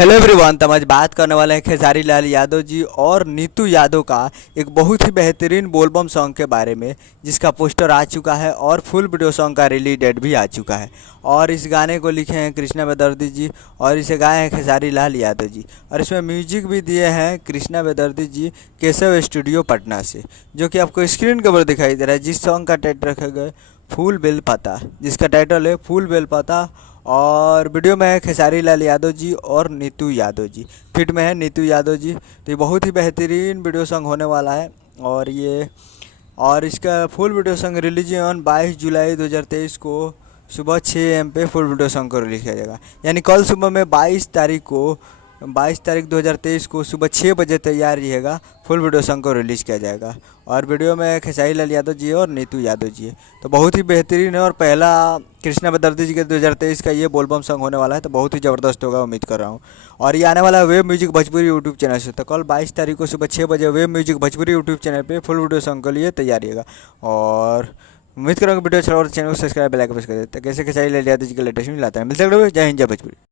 Hello everyone. तो हम आज बात करने वाले हैं खेसारी लाल यादव जी और नीतू यादव का एक बहुत ही बेहतरीन बोलबम सॉन्ग के बारे में, जिसका पोस्टर आ चुका है और फुल वीडियो सॉन्ग का रिलीज डेट भी आ चुका है। और इस गाने को लिखे हैं कृष्णा बेदर्दी जी और इसे गाए हैं खेसारी लाल यादव जी, और इसमें म्यूजिक भी दिए हैं कृष्णा बेदर्दी जी केशव स्टूडियो पटना से, जो कि आपको स्क्रीन के ऊपर दिखाई दे रहा है। जिस सॉन्ग का टाइटल रखा गया है फूल बेल पता, जिसका टाइटल है फूल बेल पता। और वीडियो में है खेसारी लाल यादव जी और नीतू यादव जी, फिट में है नीतू यादव जी। तो ये बहुत ही बेहतरीन वीडियो सॉन्ग होने वाला है। और इसका full video song release on 22 जुलाई 2023 को सुबह 6 AM पे फुल वीडियो सॉन्ग को रिलीज किया जाएगा। यानी कल सुबह में 22 तारीख 2023 को सुबह 6 बजे तैयार रहिएगा, फुल वीडियो सॉन्ग को रिलीज़ किया जाएगा। और वीडियो में खेसारी लाल यादव जी है और नीतू यादव जी है। तो बहुत ही बेहतरीन है और पहला कृष्णा बेदर्दी जी के 2023 का ये बोलबम सॉन्ग होने वाला है। तो बहुत ही ज़बरदस्त होगा, उम्मीद कर रहा हूँ। और ये आने वाला है web music Bhojpuri YouTube channel से। तो कल 22 तारीख को सुबह 6 बजे web music Bhojpuri YouTube channel पर फुल वीडियो सॉन्ग के लिए तैयार रहिएगा। और उम्मीद करूँगा वीडियो अच्छा और चैनल को सब्सक्राइब बेल आइकन प्रेस कर देते, कैसे खेसारी लाल यादव जी के लेटेस्ट न्यूज़ लाता है। मिलते हैं, जय हिंद जय भोजपुरी।